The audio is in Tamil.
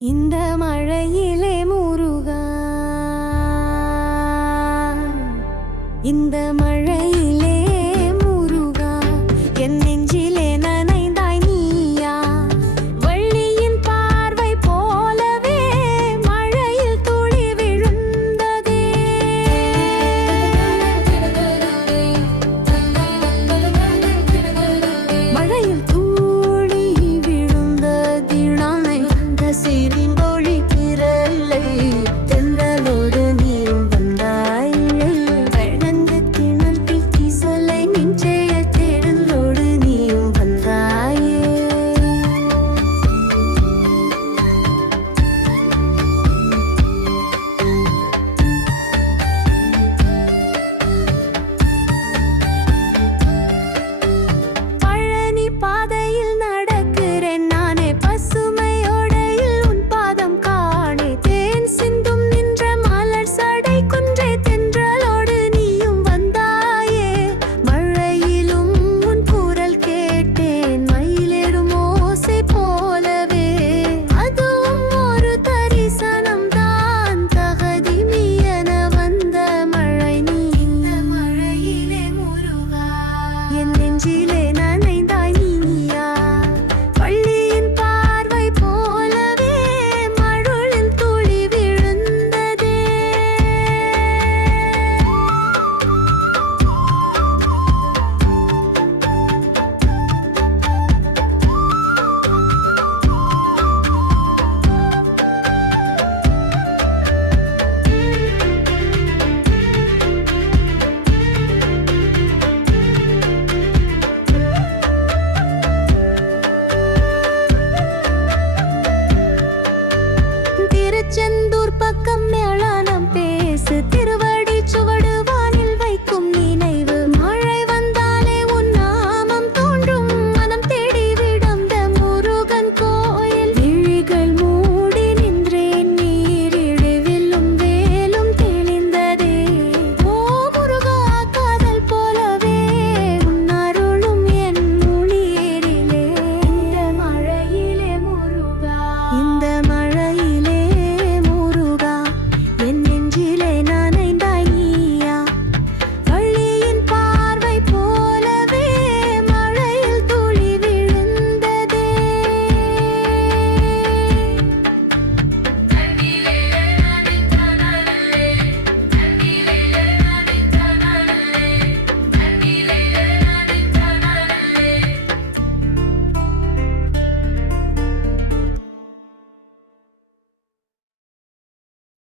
இந்த மழையிலே முருகா. இந்த மழையிலே முருகா. என்னை